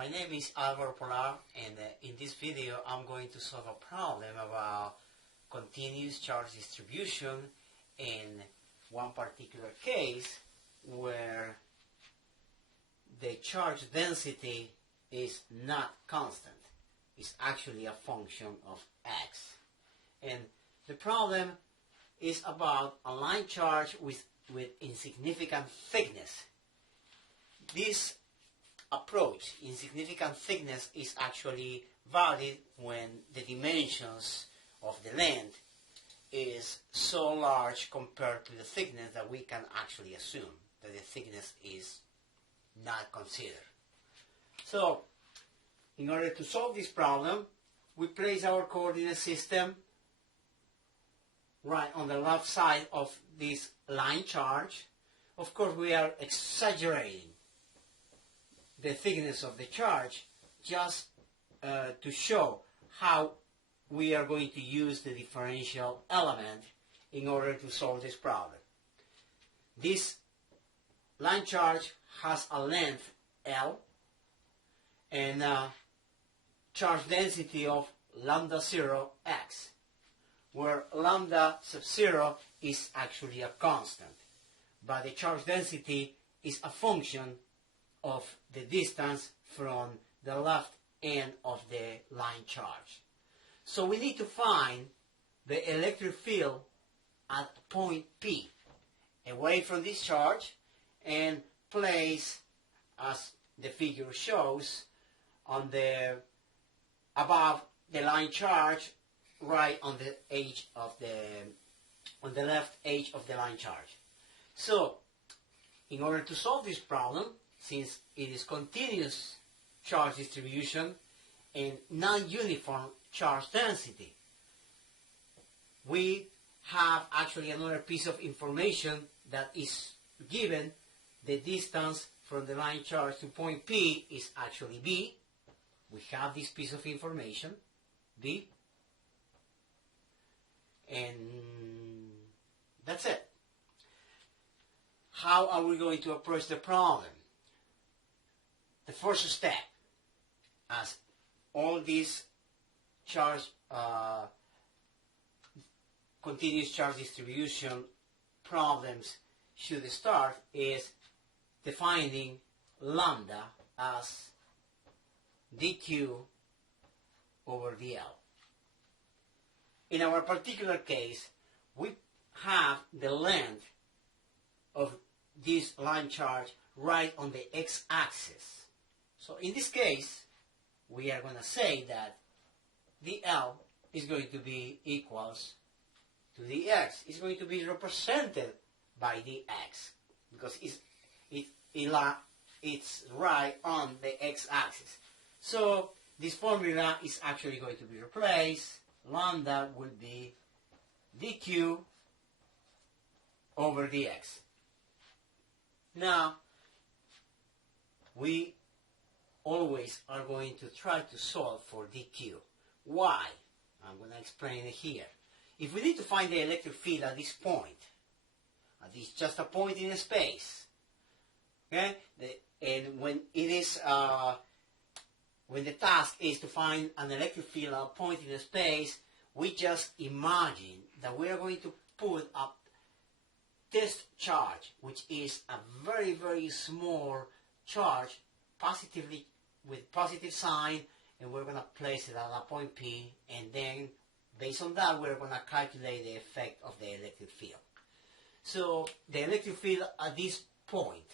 My name is Alvaro Polar, and in this video I'm going to solve a problem about continuous charge distribution in one particular case where the charge density is not constant. It's actually a function of x. And the problem is about a line charge with insignificant thickness. This approach, insignificant thickness, is actually valid when the dimensions of the length is so large compared to the thickness that we can actually assume that the thickness is not considered. So, in order to solve this problem, we place our coordinate system right on the left side of this line charge. Of course, we are exaggerating the thickness of the charge just to show how we are going to use the differential element in order to solve this problem. This line charge has a length L and a charge density of lambda 0 x, where lambda sub 0 is actually a constant, but the charge density is a function of the distance from the left end of the line charge. So we need to find the electric field at point P, away from this charge, and place, as the figure shows, on the above the line charge, right on the edge of on the left edge of the line charge. So, in order to solve this problem, since it is continuous charge distribution and non-uniform charge density, we have actually another piece of information that is given. The distance from the line charge to point P is actually B. We have this piece of information, B, and that's it. How are we going to approach the problem? The first step, as all these charge continuous charge distribution problems should start, is defining lambda as dq over dl. In our particular case, we have the length of this line charge right on the x-axis. So in this case, we are going to say that dl is going to be equals to dx. It's going to be represented by dx because it's right on the x-axis. So this formula is actually going to be replaced. Lambda will be dq over dx. Now, we always are going to try to solve for dq. Why? I'm going to explain it here. If we need to find the electric field at this point, at this just a point in space, okay, and when it is when the task is to find an electric field at a point in space, we just imagine that we are going to put up this charge, which is a very, very small charge, positively with positive sign, and we're going to place it at a point P, and then based on that we're going to calculate the effect of the electric field. So the electric field at this point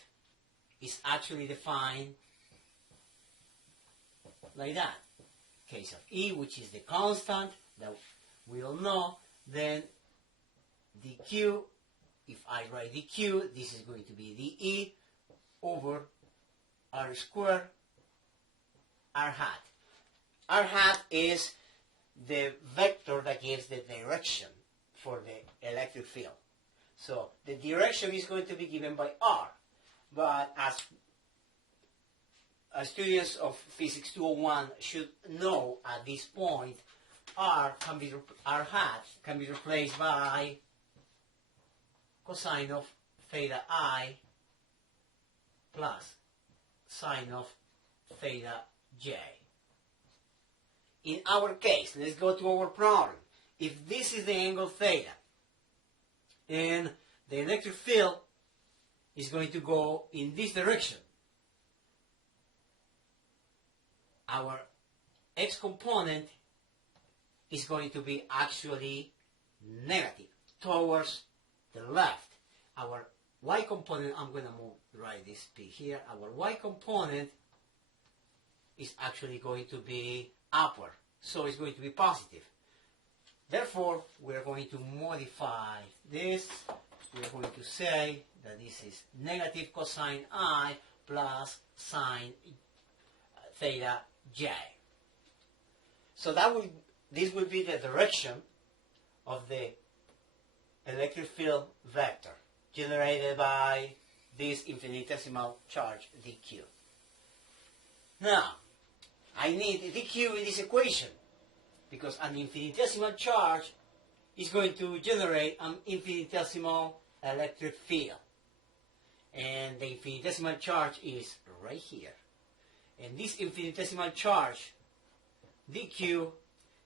is actually defined like that. Case of E, which is the constant that we all know, then dq, if I write dq, this is going to be dE over r squared r hat. R hat is the vector that gives the direction for the electric field. So the direction is going to be given by r. But as students of Physics 201 should know at this point, r hat can be replaced by cosine of theta I plus sine of theta j. In our case, let's go to our problem. If this is the angle theta, and the electric field is going to go in this direction, our x component is going to be actually negative towards the left. Our y component, I'm going to write this p here, our y component is actually going to be upward, so it's going to be positive. Therefore, we're going to modify this. We're going to say that this is negative cosine I plus sine theta j. So this will be the direction of the electric field vector generated by this infinitesimal charge dq. Now, I need dq in this equation because an infinitesimal charge is going to generate an infinitesimal electric field. And the infinitesimal charge is right here. And this infinitesimal charge, dq,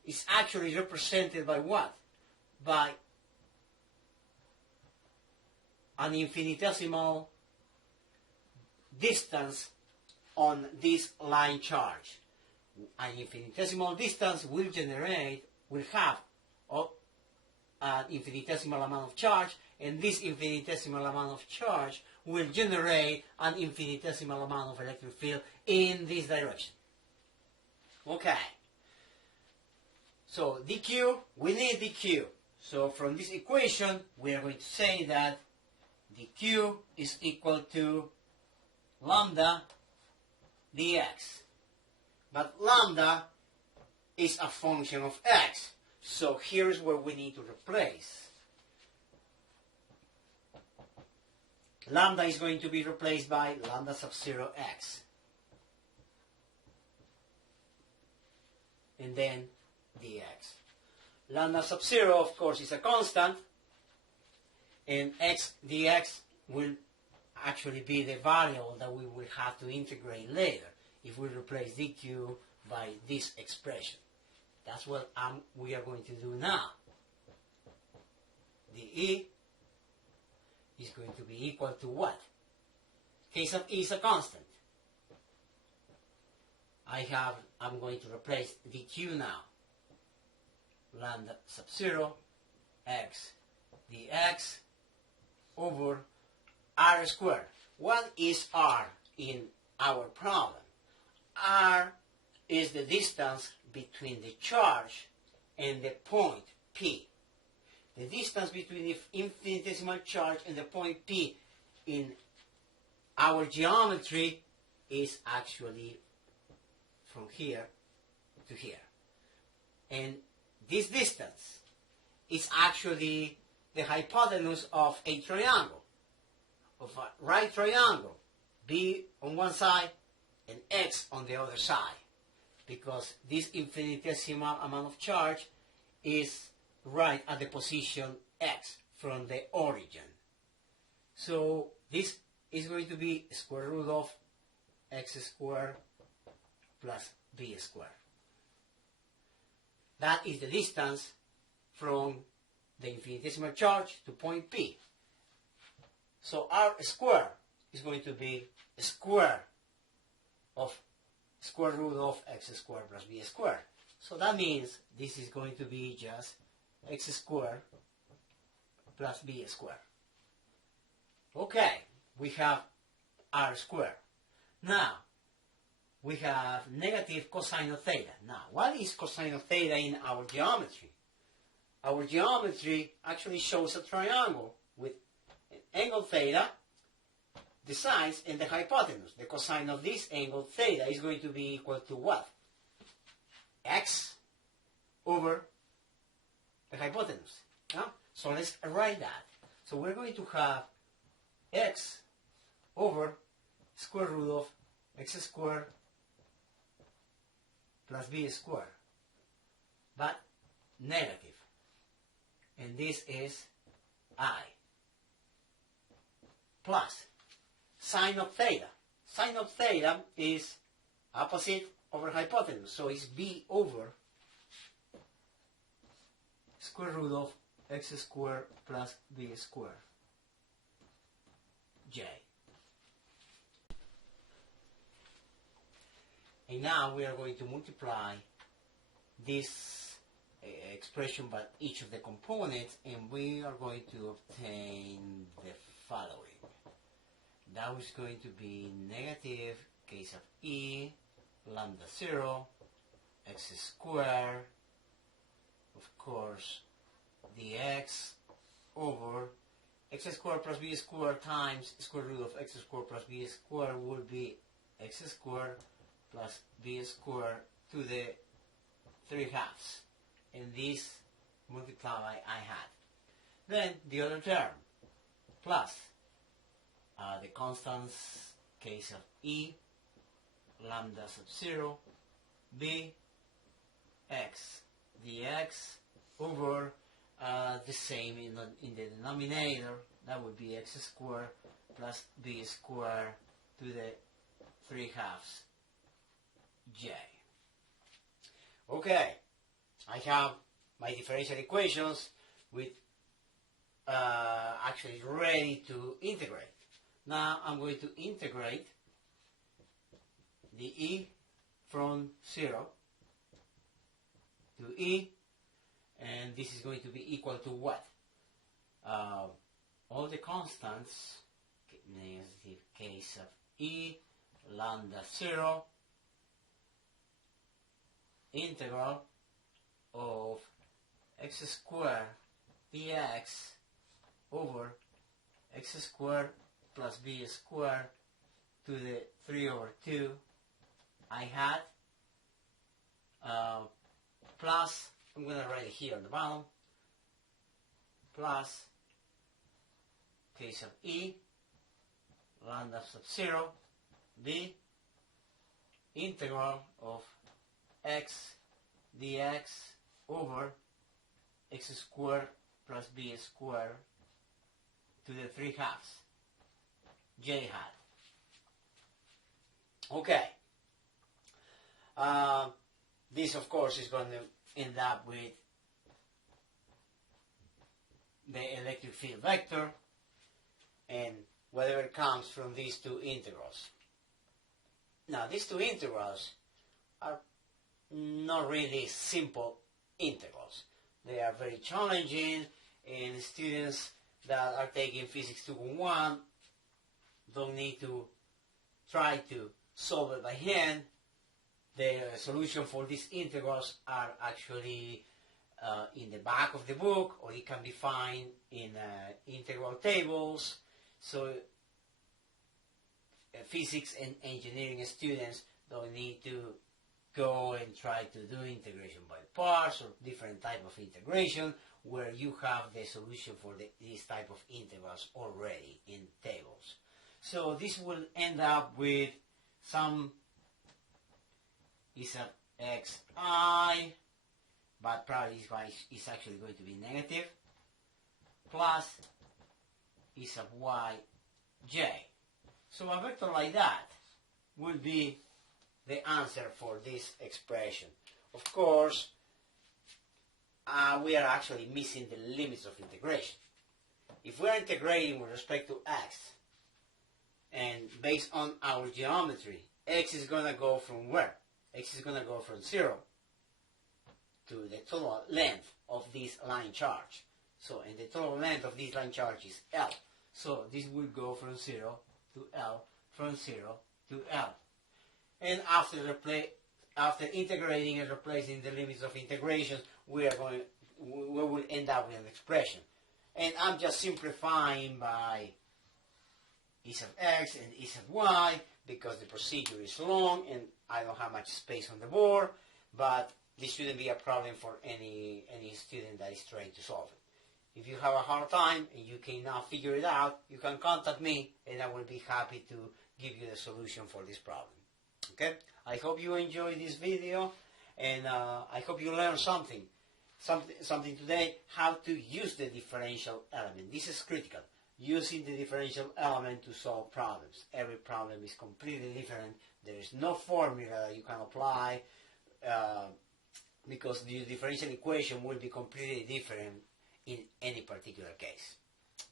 is actually represented by what? By an infinitesimal distance on this line charge. An infinitesimal distance will have an infinitesimal amount of charge, and this infinitesimal amount of charge will generate an infinitesimal amount of electric field in this direction. Okay. So dq, we need dq. So from this equation, we are going to say that dq is equal to lambda dx. But lambda is a function of x. So here's where we need to replace. Lambda is going to be replaced by lambda sub 0 x. And then dx. Lambda sub 0, of course, is a constant. And x dx will actually be the variable that we will have to integrate later if we replace dq by this expression. That's what we are going to do now. dE is going to be equal to what? K sub E is a constant. I'm going to replace dq now. Lambda sub 0 x dx over r squared. What is r in our problem? R is the distance between the charge and the point P. The distance between the infinitesimal charge and the point P in our geometry is actually from here to here. And this distance is actually the hypotenuse of a triangle, of a right triangle, B on one side and X on the other side, because this infinitesimal amount of charge is right at the position X from the origin. So this is going to be square root of x squared plus b squared. That is the distance from the infinitesimal charge to point P. So r squared is going to be square of square root of x squared plus b squared. So that means this is going to be just x squared plus b squared. Okay, we have r squared. Now, we have negative cosine of theta. Now, what is cosine of theta in our geometry? Our geometry actually shows a triangle with an angle theta, the sides, and the hypotenuse. The cosine of this angle theta is going to be equal to what? X over the hypotenuse. Yeah? So let's write that. So we're going to have x over square root of x squared plus b squared, but negative. And this is I. Plus sine of theta. Sine of theta is opposite over hypotenuse. So it's b over square root of x squared plus b squared, j. And now we are going to multiply this expression by each of the components, and we are going to obtain the following. That is going to be negative case of e lambda 0 x squared, of course, dx over x squared plus b squared times square root of x squared plus b squared will be x squared plus b squared to the 3/2. And this multiply I had. Then the other term plus the constants case of e lambda sub 0 b x dx over the same in the denominator. That would be x squared plus b squared to the 3/2 j. Okay, I have my differential equations with actually ready to integrate. Now I'm going to integrate the e from 0 to e, and this is going to be equal to what? All the constants, negative case of e lambda 0 integral of x squared dx over x squared plus b squared to the 3/2 I had, plus, I'm going to write it here on the bottom, plus case of e lambda sub 0 b integral of x dx over x squared plus b squared to the 3/2 j hat. Okay. This of course is going to end up with the electric field vector and whatever comes from these two integrals. Now these two integrals are not really simple integrals. They are very challenging, and students that are taking physics 2.1 don't need to try to solve it by hand. The solution for these integrals are actually in the back of the book, or it can be found in integral tables. So physics and engineering students don't need to go and try to do integration by parts or different type of integration, where you have the solution for this type of integrals already in tables. So this will end up with some e sub xi, but probably is actually going to be negative, plus e sub yj. So a vector like that will be the answer for this expression. Of course, we are actually missing the limits of integration. If we are integrating with respect to x, and based on our geometry, x is going to go from where? X is going to go from 0 to the total length of this line charge. So, and the total length of this line charge is L. So, this will go from 0 to L, from 0 to L. And after integrating and replacing the limits of integration, we will end up with an expression. And I'm just simplifying by e sub x and e sub y, because the procedure is long and I don't have much space on the board, but this shouldn't be a problem for any student that is trying to solve it. If you have a hard time and you cannot figure it out, you can contact me and I will be happy to give you the solution for this problem. Okay? I hope you enjoyed this video, and I hope you learned something today, how to use the differential element. This is critical. using the differential element to solve problems. Every problem is completely different. There is no formula that you can apply because the differential equation will be completely different in any particular case.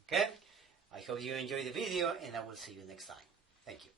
Okay? I hope you enjoyed the video, and I will see you next time. Thank you.